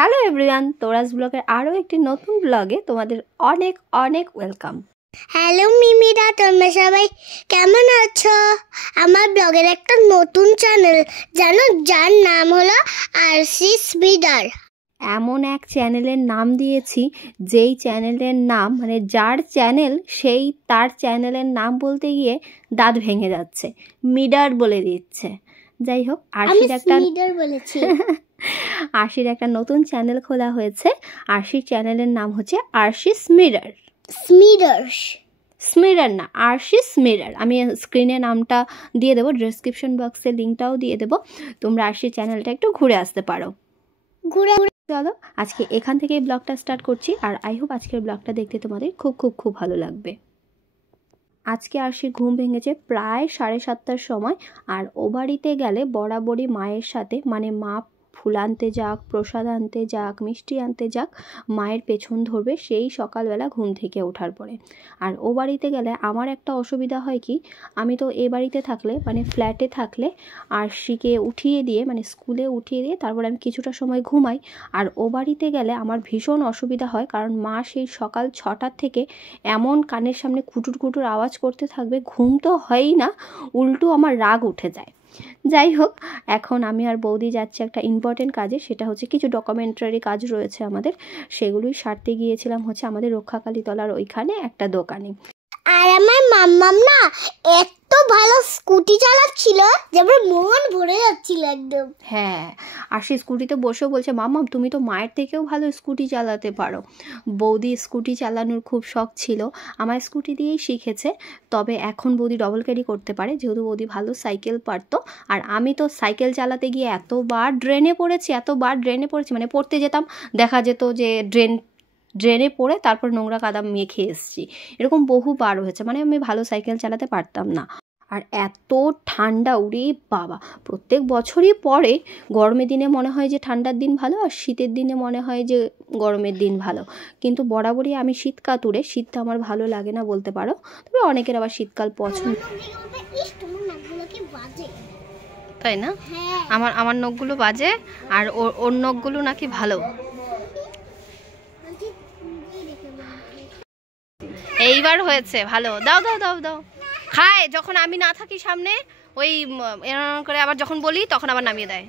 Hello everyone, Torres ব্লগের আরও একটি নতুন ব্লগে তোমাদের অনেক অনেক ওয়েলকাম। হ্যালো মিমিরা, তোমরা সবাই কেমন আছো? আমার ব্লগের একটা নতুন চ্যানেল জানো, যার নাম হলো আরশিস বিডার। এমন এক চ্যানেলের নাম দিয়েছি যেই চ্যানেলের নাম মানে যার চ্যানেল সেই তার চ্যানেলের নাম বলতে গিয়ে দাঁত ভেঙে যাচ্ছে, মিডার বলে দিচ্ছে। যাই হোক, আরশির একটা নতুন চ্যানেল খোলা হয়েছে। আরশির চ্যানেলের নাম হচ্ছে আরশিস মিডার। স্মিডার না, আরশিস মিডার। আমি স্ক্রিনে নামটা দিয়ে দেবো, ডেসক্রিপশন বক্সে লিঙ্কটাও দিয়ে দেবো। তোমরা আরশির চ্যানেলটা একটু ঘুরে আসতে পারো। চলো আজকে এখান থেকে ব্লগটা স্টার্ট করছি, আর আই হোপ আজকের ব্লগটা দেখতে তোমাদের খুব খুব খুব ভালো লাগবে। আজকে আরশির ঘুম ভেঙেছে প্রায় 7:30টার সময়, আর ও বাড়িতে গেলে বরাবরই মায়ের সাথে, মানে মা ফুল আনতে যাক, প্রসাদ আনতে যাক, মিষ্টি আনতে যাক, মায়ের পেছন ধরবে সেই সকালবেলা ঘুম থেকে ওঠার পরে। আর ও বাড়িতে গেলে আমার একটা অসুবিধা হয় কি, আমি তো এ বাড়িতে থাকলে মানে ফ্ল্যাটে থাকলে আরশিকে উঠিয়ে দিয়ে, মানে স্কুলে উঠিয়ে দিয়ে তারপর আমি কিছুটা সময় ঘুমাই। আর ও বাড়িতে গেলে আমার ভীষণ অসুবিধা হয়, কারণ মা সেই সকাল 6টার থেকে এমন কানের সামনে খুটুর খুটুর আওয়াজ করতে থাকবে, ঘুম তো হয়ই না, উল্টো আমার রাগ উঠে যায়। যাই হোক, এখন আমি আর বৌদি যাচ্ছি একটা ইম্পর্টেন্ট কাজে, সেটা হচ্ছে কিছু ডকুমেন্টারি কাজ রয়েছে আমাদের, সেগুলোই সারতে গিয়েছিলাম হচ্ছে আমাদের রক্ষাকালীতলার ওইখানে একটা দোকানে। আর আমার মাম্মাম না এত ভালো স্কুটি চালাচ্ছিল যে আমার মন ভরে যাচ্ছিল একদম। হ্যাঁ, আর সে স্কুটিতে বসেও বলছে, মাম্মাম তুমি তো মায়ের থেকেও ভালো স্কুটি চালাতে পারো। বৌদি স্কুটি চালানোর খুব শখ ছিল, আমার স্কুটি দিয়েই শিখেছে। তবে এখন বৌদি ডবল ক্যারি করতে পারে, যেহেতু বৌদি ভালো সাইকেল পারতো। আর আমি তো সাইকেল চালাতে গিয়ে এতবার ড্রেনে পড়েছি, মানে পড়তে যেতাম, দেখা যেত যে ড্রেনে পড়ে তারপর নোংরা কাদা মেখে এসেছি, এরকম বহুবার হয়েছে। মানে আমি ভালো সাইকেল চালাতে পারতাম না। আর এত ঠান্ডা, উড়ে বাবা, প্রত্যেক বছরই পরে। গরমের দিনে মনে হয় যে ঠান্ডার দিন ভালো, আর শীতের দিনে মনে হয় যে গরমের দিন ভালো। কিন্তু বরাবরই আমি শীতকাতুরে, শীতটা আমার ভালো লাগে না বলতে পারো। তবে অনেকের আবার শীতকাল পছন্দ, তাই না? আমার নখগুলো বাজে, আর ওর নখগুলো নাকি ভালো। এইবার হয়েছে ভালো। দাও দাও দাও দাও, খায় যখন আমি না থাকি সামনে, ওই এরকম করে, আবার যখন বলি তখন আবার নামিয়ে দেয়।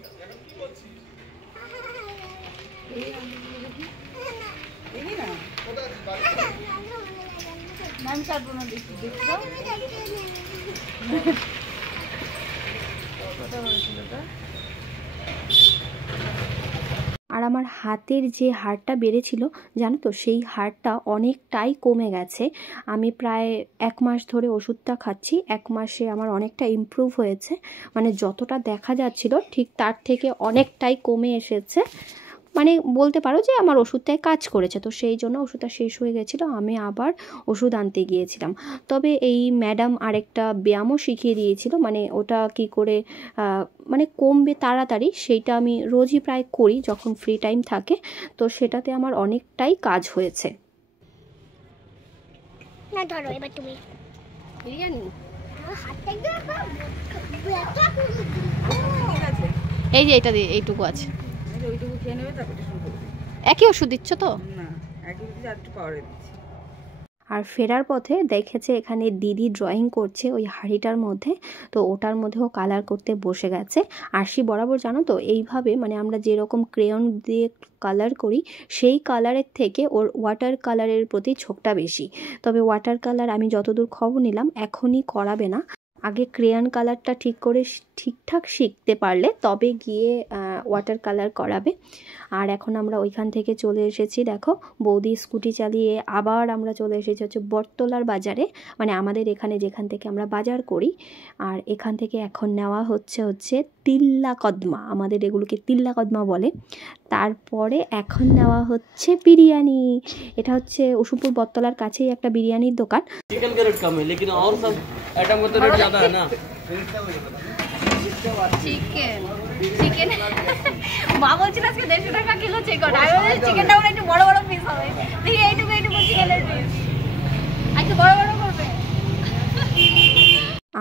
আর আমার হাতের যে হাড়টা বেড়েছিল জানো তো, সেই হাড়টা অনেকটাই কমে গেছে। আমি প্রায় 1 মাস ধরে ওষুধটা খাচ্ছি, 1 মাসে আমার অনেকটা ইমপ্রুভ হয়েছে। মানে যতটা দেখা যাচ্ছিল ঠিক তার থেকে অনেকটাই কমে এসেছে। মানে বলতে পারো যে আমার ওষুধটাই কাজ করেছে। তো সেই জন্য ওষুধটা শেষ হয়ে গেছিলো, আমি আবার ওষুধ আনতে গিয়েছিলাম। তবে এই ম্যাডাম আরেকটা ব্যায়ামও শিখিয়ে দিয়েছিল, মানে ওটা কি করে মানে কমবে তাড়াতাড়ি, সেইটা আমি রোজই প্রায় করি যখন ফ্রি টাইম থাকে। তো সেটাতে আমার অনেকটাই কাজ হয়েছে। না ধরো এবার তুমি বিরিয়ানি, এই এই যে এটা দিয়ে এইটুকু আছে, ওইটুকু খেয়ে নেবে, তারপরে শুরু করবে। একই ওষুধ দিচ্ছ তো? না, একই ওষুধ একটু পাওয়ারে দিচ্ছি। আর ফেরার পথে দেখেছে এখানে দিদি ড্রয়িং করছে ওই হাঁড়িটার মধ্যে, তো ওটার মধ্যেও কালার করতে বসে গেছে। আরশি বরাবর জানো তো এইভাবে, মানে আমরা যেরকম ক্রেয়ন দিয়ে কালার করি সেই কালারের থেকে ওর ওয়াটার কালারের প্রতি ঝোঁকটা বেশি। তবে ওয়াটার কালার আমি যতদূর খবর নিলাম এখনই করাবে না, আগে ক্রেয়ন কালারটা ঠিকঠাক শিখতে পারলে তবে গিয়ে ওয়াটার কালার করাবে। আর এখন আমরা ওইখান থেকে চলে এসেছি, দেখো বৌদি স্কুটি চালিয়ে আবার আমরা চলে এসেছি হচ্ছে বটতলার বাজারে, মানে আমাদের এখানে যেখান থেকে আমরা বাজার করি। আর এখান থেকে এখন নেওয়া হচ্ছে তিল্লা কদমা, আমাদের এগুলোকে তিল্লা কদমা বলে। তারপরে এখন নেওয়া হচ্ছে বিরিয়ানি। এটা হচ্ছে অসুপুর বটতলার কাছেই একটা বিরিয়ানির দোকান। चिकन का रेट कम है, लेकिन और सब आइटम का तो रेट ज़्यादा है ना। চিকেন মা বলছিল আজকে 150 টাকা কিলো চিকেন, আমি বলছি চিকেনটা ওরা একটু বড় বড় পিস হবে, দেখি এইটুকু চিকেনের পিস একটু বড় বড় করবে।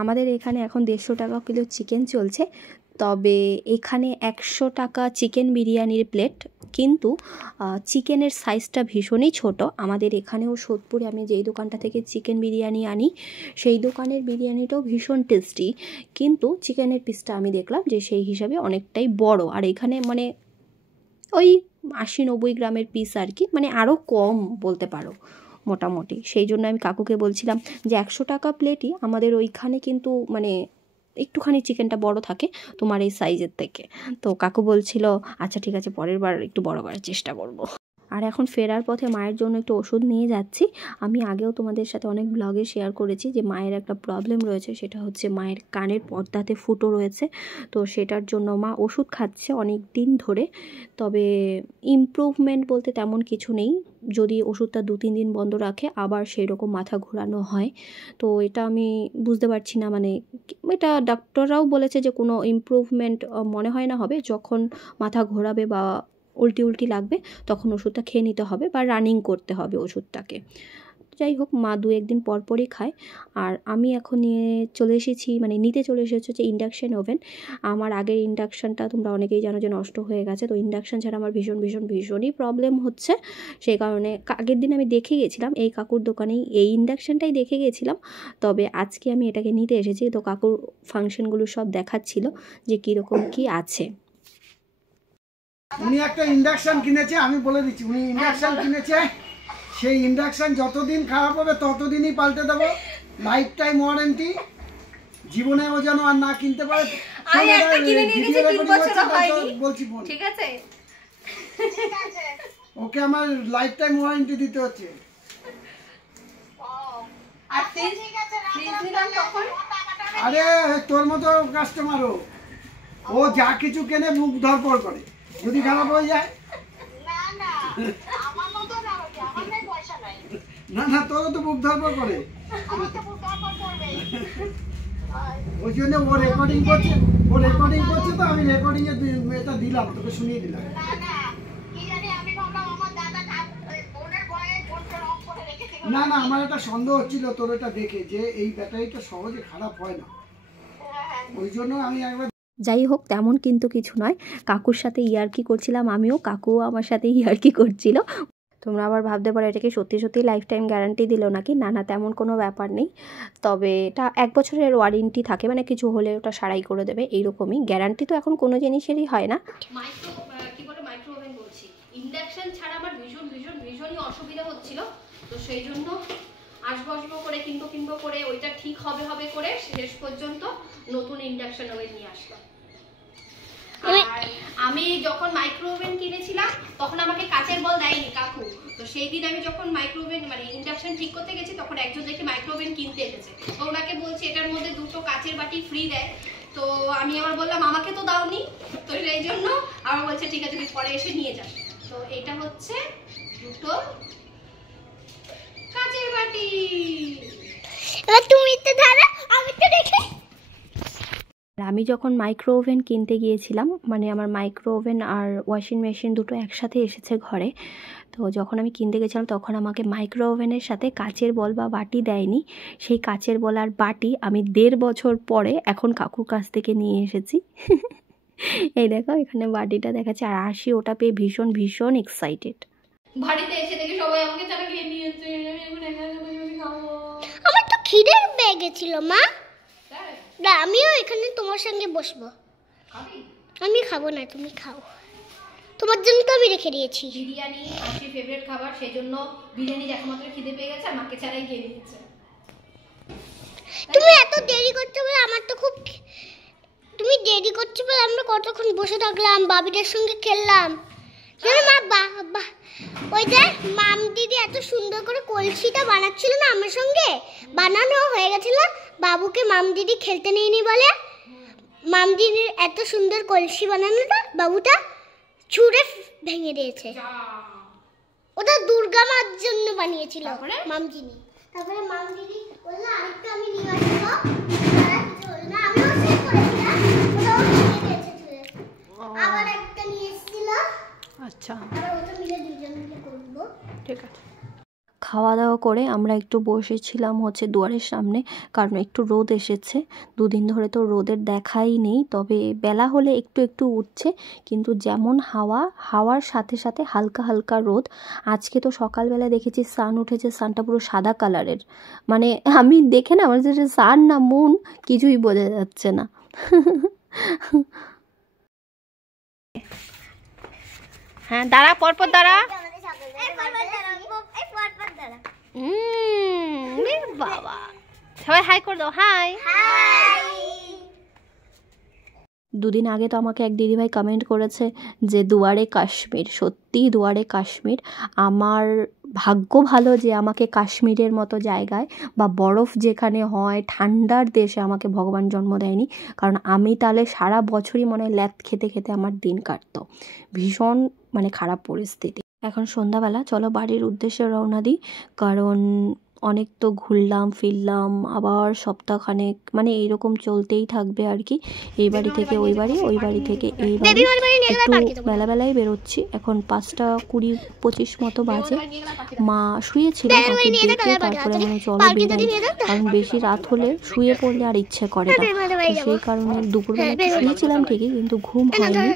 আমাদের এখানে এখন 150 টাকা কিলো চিকেন চলছে, তবে এখানে 100 টাকা চিকেন বিরিয়ানির প্লেট, কিন্তু চিকেনের সাইজটা ভীষণই ছোট। আমাদের এখানেও সোদপুরে আমি যেই দোকানটা থেকে চিকেন বিরিয়ানি আনি সেই দোকানের বিরিয়ানিটাও ভীষণ টেস্টি, কিন্তু চিকেনের পিসটা আমি দেখলাম যে সেই হিসাবে অনেকটাই বড়। আর এখানে মানে ওই 80-90 গ্রামের পিস আর কি, মানে আরও কম বলতে পারো মোটামুটি। সেই জন্য আমি কাকুকে বলছিলাম যে 100 টাকা প্লেটই আমাদের ওইখানে কিন্তু মানে একটুখানি চিকেনটা বড় থাকে তোমার এই সাইজের থেকে। তো কাকু বলছিল আচ্ছা ঠিক আছে, পরের বার একটু বড় করার চেষ্টা করব। আর এখন ফেরার পথে মায়ের জন্য একটু ওষুধ নিয়ে যাচ্ছি। আমি আগেও তোমাদের সাথে অনেক ব্লগে শেয়ার করেছি যে মায়ের একটা প্রবলেম রয়েছে, সেটা হচ্ছে মায়ের কানের পর্দাতে ফুটো রয়েছে। তো সেটার জন্য মা ওষুধ খাচ্ছে অনেক দিন ধরে, তবে ইমপ্রুভমেন্ট বলতে তেমন কিছু নেই। যদি ওষুধটা 2-3 দিন বন্ধ রাখে আবার সেই রকম মাথা ঘোরানো হয়। তো এটা আমি বুঝতে পারছি না, মানে এটা ডাক্তাররাও বলেছে যে কোনো ইমপ্রুভমেন্ট মনে হয় না হবে। যখন মাথা ঘোরাবে বা উল্টি লাগবে তখন ওষুধটা খেয়ে নিতে হবে বা রানিং করতে হবে ওষুধটাকে। যাই হোক, মা 2-1 দিন পরপরই খায়। আর আমি এখন নিতে চলে এসেছি হচ্ছে ইন্ডাকশান ওভেন। আমার আগের ইন্ডাকশানটা তোমরা অনেকেই জানো যে নষ্ট হয়ে গেছে। তো ইন্ডাকশান ছাড়া আমার ভীষণই প্রবলেম হচ্ছে। সেই কারণে আগের দিন আমি দেখে গেছিলাম এই কাকুর দোকানেই, এই ইন্ডাকশানটাই দেখে গেছিলাম। তবে আজকে আমি এটাকে নিতে এসেছি। তো কাকুর ফাংশনগুলো সব দেখাচ্ছিল যে কীরকম কী আছে। উনি একটা ইন্ডাকশন কিনেছে, আমি বলে দিচ্ছি উনি ইন্ডাকশন কিনেছে। সেই ইন্ডাকশন যতদিন খারাপ হবে ততদিনই পাল্টে দেবো, লাইফ টাইম ওয়ারেন্টি। জীবনে ও যেন আর না কিনতে পারে। বলছি ঠিক আছে, ওকে আমার লাইফ টাইম ওয়ারেন্টি দিতে হচ্ছে। আরে তোর মতো কাস্টমারও, ও যা কিছু কেনে মুখ ধরপড় করে, যদি খারাপ হয়ে যায় না তোরও তো মুখ ধরপড় করে। ওই জন্য ও রেকর্ডিং করছে তো আমি রেকর্ডিং এ এটা দিলাম, তোকে শুনিয়ে দিলাম। না আমার একটা সন্দেহ হচ্ছিল তোর এটা দেখে যে এই ব্যাটারিটা সহজে খারাপ হয় না, ওই জন্য আমি একবার। যাই হোক, তেমন কিন্তু কিছু নয়, কাকুর সাথে ইয়ার্কি করছিলাম আমিও, কাকুও আমার সাথে ইয়ার্কি করছিল। তোমরা আবার ভাবতে পারো এটাকে সত্যি লাইফ টাইম গ্যারান্টি দিল নাকি। না তেমন কোনো ব্যাপার নেই, তবে এটা 1 বছরের ওয়ারেন্টি থাকে, মানে কিছু হলে ওটা সারাই করে দেবে এইরকমই। গ্যারান্টি তো এখন কোনো জিনিসেরই হয় না। মাইক্রো ওভেন বলছি, ইন্ডাকশন ছাড়া আমার ভীষণই অসুবিধা হচ্ছিল। তো সেই জন্য আসবো করে কিনবো করে ওইটা ঠিক হবে করে শেষ পর্যন্ত নতুন ইন্ডাকশন ওভেন নিয়ে আসলাম। আর আমি যখন মাইক্রো ওভেন কিনেছিলাম তখন আমাকে কাচের বল দেয়নি কাকু। তো সেই দিন আমি যখন মাইক্রো ওভেন মানে ইন্ডাকশন ঠিক করতে গেছি তখন একজন দেখি মাইক্রো ওভেন কিনতে এসেছে। তো ওনাকে বলছি এটার মধ্যে 2টো কাচের বাটি ফ্রি দেয়। তো আমি আবার বললাম আমাকে তো দাওনি, তো সেই জন্য আবার বলছে ঠিক আছে তুই পরে এসে নিয়ে যাস। তো এটা হচ্ছে 2টো কাচের বাটি। এবার তুমি তো ধরো, আমি তো দেখি। আমি যখন মাইক্রো ওভেন কিনতে গিয়েছিলাম, মানে আমার মাইক্রো ওভেন আর ওয়াশিং মেশিন দুটো একসাথে এসেছে ঘরে। তো যখন আমি কিনতে গেছিলাম তখন আমাকে মাইক্রো ওভেনের সাথে কাচের বল বা বাটি দেয়নি। সেই কাচের বল আর বাটি আমি 1.5 বছর পরে এখন কাকুর কাছ থেকে নিয়ে এসেছি। এই দেখো এখানে বাটিটা দেখাচ্ছে, আর আসি ওটা পেয়ে ভীষণ এক্সাইটেড। বাড়িতে এসে দেখি সবাই আমাকে চা খেয়ে নিয়েছে। আমার তো খিদে পেয়ে গেছিল মা। না আমিও এখানে তোমার সঙ্গে বসবো। আমি খাবো না, তুমি খাও, তোমার জন্য তো আমি রেখে দিয়েছি। বিরিয়ানি আমার ফেভারিট খাবার, সেই জন্য বিরিয়ানি দেখা মাত্র খিদে পেয়ে গেছে আর মাকে ছাড়াই খেয়ে নিয়েছে। তুমি এত দেরি করছো বলে আমার তো খুব, তুমি দেরি করছো বলে আমরা কতক্ষণ বসে থাকলাম, বাবিদের সঙ্গে খেললাম। জানো মা, ওই যে মাম দিদি এত সুন্দর করে কলসিটা বানাচ্ছিল না আমার সঙ্গে, বানানো হয়ে গেছিল, বাবুকে মাম দিদি খেলতে নেয়নি বলে মাম দিদির এত সুন্দর কলসি বানানোটা বাবুটা ছুঁড়ে ভেঙে দিয়েছে। ওটা দুর্গা মার জন্য বানিয়েছিল মাম দিদি। তারপরে মাম দিদি বললো আরেকটা আমি নিয়ে আসবো, না আমিও সেট করেছিলাম, ওটাও ভেঙে দিয়েছে ছুঁড়ে। আবার একটা নিয়ে এসেছিল। আচ্ছা আবার ওটা মিলে দুজন মিলে করবো। ঠিক আছে। খাওয়া দাওয়া করে আমরা একটু বসেছিলাম হচ্ছে দুয়ারের সামনে, কারণ একটু রোদ এসেছে। দুদিন ধরে তো রোদের দেখাই নেই, তবে বেলা হলে একটু একটু উঠছে, কিন্তু যেমন হাওয়ার সাথে সাথে হালকা হালকা রোদ। আজকে তো সকালবেলা দেখেছি সান উঠেছে, সানটা পুরো সাদা কালারের, মানে আমি দেখে না আমার যে সান না মুন কিছুই বোঝা যাচ্ছে না। হ্যাঁ দাঁড়া, পরপর দাঁড়া। বাবা সবাই হাই করে দাও, হাই। দুদিন আগে তো আমাকে এক দিদিভাই কমেন্ট করেছে যে দুয়ারে কাশ্মীর, সত্যি দুয়ারে কাশ্মীর। আমার ভাগ্য ভালো যে আমাকে কাশ্মীরের মতো জায়গায় বা বরফ যেখানে হয় ঠান্ডার দেশে আমাকে ভগবান জন্ম দেয়নি, কারণ আমি তাহলে সারা বছরই মনে হয় ল্যাদ খেতে খেতে আমার দিন কাটতো। ভীষণ মানে খারাপ পরিস্থিতি। এখন সন্ধ্যাবেলা, চলো বাড়ির উদ্দেশ্যে রওনা দিই, কারণ অনেক তো ঘুরলাম ফিরলাম, আবার সপ্তাহখানেক মানে এইরকম চলতেই থাকবে আর কি। এই বাড়ি থেকে ওই বাড়ি, ওই বাড়ি থেকে এই বাড়ি। একটু বেলাবেলায় বেরোচ্ছি, এখন 5:20-25 মতো বাজে। মা শুয়েছিল, মাকে ডেকে তারপরে আমি চলো বেরাই, কারণ বেশি রাত হলে শুয়ে পড়লে আর ইচ্ছে করে না। তো সেই কারণে দুপুরবেলা একটু শুয়েছিলাম ঠিকই, কিন্তু ঘুম হয়নি।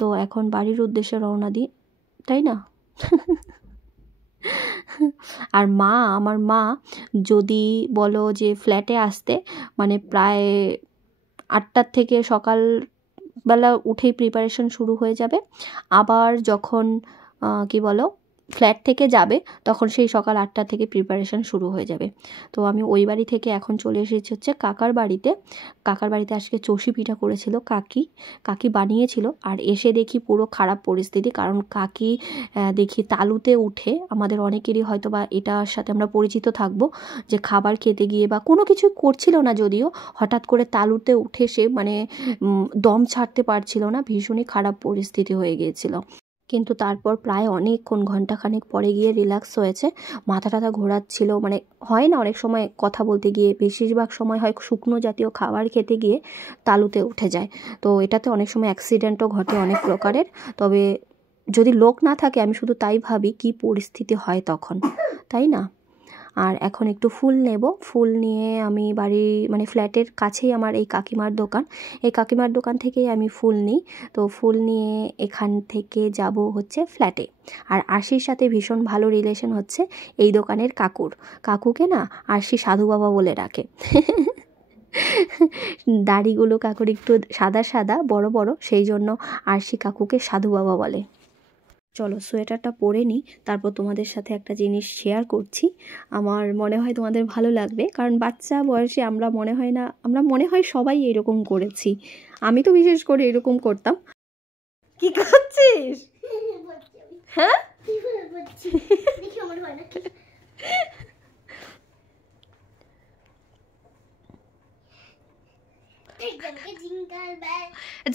তো এখন বাড়ির উদ্দেশ্যে রওনা দিই, তাই না? আর আমার মা যদি বলো যে ফ্ল্যাটে আসতে, মানে প্রায় 8টার থেকে সকালবেলা উঠেই প্রিপারেশন শুরু হয়ে যাবে। আবার যখন কি বলো ফ্ল্যাট থেকে যাবে তখন সেই সকাল 8টা থেকে প্রিপারেশন শুরু হয়ে যাবে। তো আমি ওই বাড়ি থেকে এখন চলে এসেছি হচ্ছে কাকার বাড়িতে। কাকার বাড়িতে আজকে চষি পিঠা করেছিল কাকি বানিয়েছিল, আর এসে দেখি পুরো খারাপ পরিস্থিতি, কারণ কাকি দেখি তালুতে উঠে, আমাদের অনেকেরই হয়তো বা এটার সাথে আমরা পরিচিত থাকবো যে খাবার খেতে গিয়ে বা কোনো কিছু করছিল না যদিও, হঠাৎ করে তালুতে উঠে সে মানে দম ছাড়তে পারছিল না, ভীষণই খারাপ পরিস্থিতি হয়ে গিয়েছিল। কিন্তু তারপর প্রায় অনেকক্ষণ ঘন্টাখানেক পরে গিয়ে রিল্যাক্স হয়েছে। মাথা টাথা ঘোরাচ্ছিল, মানে হয় না অনেক সময় কথা বলতে গিয়ে, বেশিরভাগ সময় হয় শুকনো জাতীয় খাবার খেতে গিয়ে তালুতে উঠে যায়। তো এটাতে অনেক সময় অ্যাক্সিডেন্টও ঘটে অনেক প্রকারের। তবে যদি লোক না থাকে আমি শুধু তাই ভাবি কি পরিস্থিতি হয় তখন, তাই না? আর এখন একটু ফুল নেব, ফুল নিয়ে আমি বাড়ি মানে ফ্ল্যাটের কাছেই আমার এই কাকিমার দোকান, এই কাকিমার দোকান থেকেই আমি ফুল নিই। তো ফুল নিয়ে এখান থেকে যাব হচ্ছে ফ্ল্যাটে। আর আরশির সাথে ভীষণ ভালো রিলেশন হচ্ছে এই দোকানের কাকুকে না আরশি সাধু বাবা বলে ডাকে। দাড়িগুলো কাকুর একটু সাদা সাদা বড় বড়, সেই জন্য আরশি কাকুকে সাধু বাবা বলে। চলো সোয়েটারটা পরে নিই, তারপর তোমাদের সাথে একটা জিনিস শেয়ার করছি। আমার মনে হয় তোমাদের ভালো লাগবে, কারণ বাচ্চা বয়সে আমরা মনে হয় সবাই এরকম করেছি। আমি তো বিশেষ করে এরকম করতাম। কি করছিস? হ্যাঁ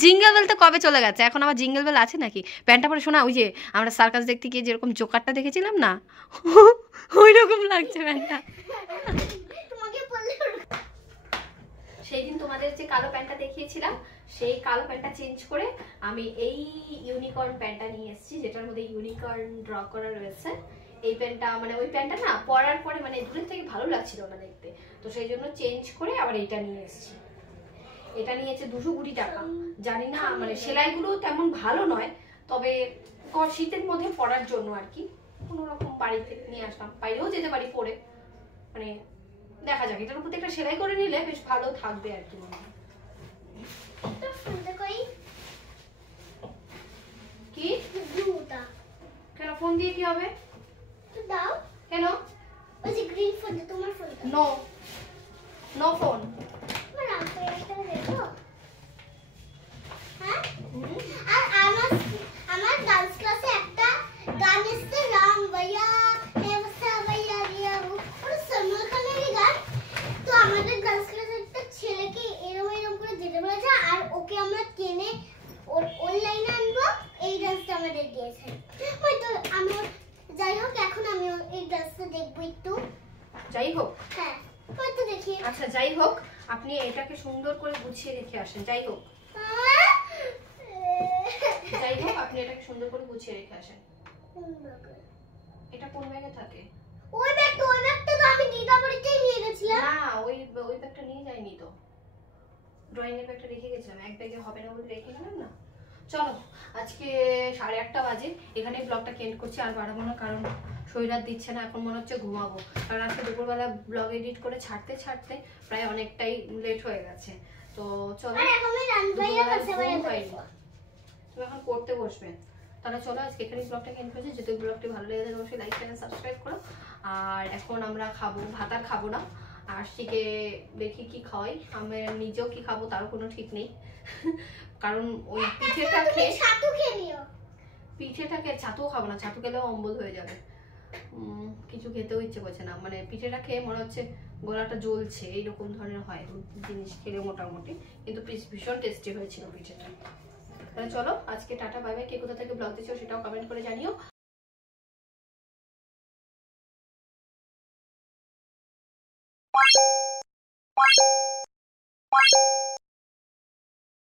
জিঙ্গেল বেল তো কবে চলে গেছে, এখন আবার জিঙ্গেল বেল আছে নাকি? প্যান্টটা পরে শোনা, ওই যে আমরা সার্কাস দেখতে গিয়ে যেরকম জোকারটা দেখেছিলাম না, ওই রকম লাগছে প্যান্টটা। সেই দিন তোমাদের যে কালো প্যান্টটা দেখিয়েছিলাম, সেই কালো প্যান্টটা চেঞ্জ করে আমি এই ইউনিকর্ন প্যান্টটা নিয়ে এসেছি, যেটার মধ্যে ইউনিকর্ন ড্র করা রয়েছে। এই প্যান্টটা মানে ওই প্যান্টটা না পরার পরে মানে দূরের থেকে ভালো লাগছিল না দেখতে, তো সেই জন্য চেঞ্জ করে আবার এইটা নিয়ে এসেছি। এটা নিয়েছে 220 টাকা। জানি না মানে সেলাইগুলো তেমন ভালো নয়, তবে শীতের মধ্যে পরার জন্য আর কি কোনো রকম বাড়ি থেকে নিয়ে আসলাম। বাইরেও যেতে পারি পরে, মানে দেখা যাক, এটার উপর একটা সেলাই করে নিলে বেশ ভালো থাকবে আর কি। কি কেন ফোন দিয়ে কি হবে? দাও কেন? ওই যে গ্রিন ফোন, তোমার ফোন। No phone. আমার ডান্স ক্লাসে একটা গান এসেছে, রাম ভাইয়া সলমান খানেরই গান। তো আমাদের ডান্স ক্লাসে একটা ছেলেকে এরম করে যেতে বলেছে, আর ওকে আমরা টেনে অনলাইনে আনবো, এই ডান্সটা আমাদের দিয়েছে। হয়তো আমি যাই হোক, এখন আমি এই ডান্সটা দেখবো একটু। যাই হোক, হ্যাঁ হয়তো দেখি। আচ্ছা যাই হোক, আপনি এটাকে সুন্দর করে গুছিয়ে রেখে আসেন। যাই হোক আপনি এটাকে সুন্দর করে গুছিয়ে রেখে আসেন। এটা কোন ব্যাগে থাকে? ওই ব্যাগটা তো আমি দিদা বাড়িতেই নিয়ে গেছিলাম। না ওই ব্যাগটা নিয়ে যাইনি তো, ড্রয়িং এর ব্যাগটা রেখে গেছিলাম, এক ব্যাগে হবে না বলে রেখে গেলাম না। চলো আজকে 8:30 বাজে, এখানে ব্লগটা এন্ড করছি, আর বাড়াবো না কারণ শরীর আর দিচ্ছে না, এখন মনে হচ্ছে ঘুমাবো, কারণ আজকে দুপুরবেলা ব্লগ এডিট করে ছাড়তে প্রায় অনেকটাই লেট হয়ে গেছে। তো চলো, আর এখন আমি রানভাইয়া কাছে তুমি এখন পড়তে বসবে, তাহলে চলো আজকে এখানে ব্লগটা এন্ড করছি। যদি ব্লগটি ভালো লেগে থাকে অবশ্যই লাইক চ্যানেল সাবস্ক্রাইব করো। আর এখন আমরা খাবো, ভাত আর খাবো না, আরশিকে দেখি কি খাওয়াই, আমি নিজেও কি খাবো তারও কোনো ঠিক নেই কারণ ওই পিঠেটা খেয়ে ছাতু খেয়ে নিও। পিঠেটাকে, ছাতুও খাবো না, ছাতু খেলেও অম্বল হয়ে যাবে, কিছু খেতেও ইচ্ছে করছে না, মানে পিঠেটা খেয়ে মনে হচ্ছে গলাটা জ্বলছে, এইরকম ধরনের হয় জিনিস খেলে মোটামুটি, কিন্তু ভীষণ টেস্টি হয়েছিল পিঠেটা। তাহলে চলো আজকে টাটা বাই বাই, কে কোথা থেকে ব্লগ দিচ্ছ সেটাও কমেন্ট করে জানিও।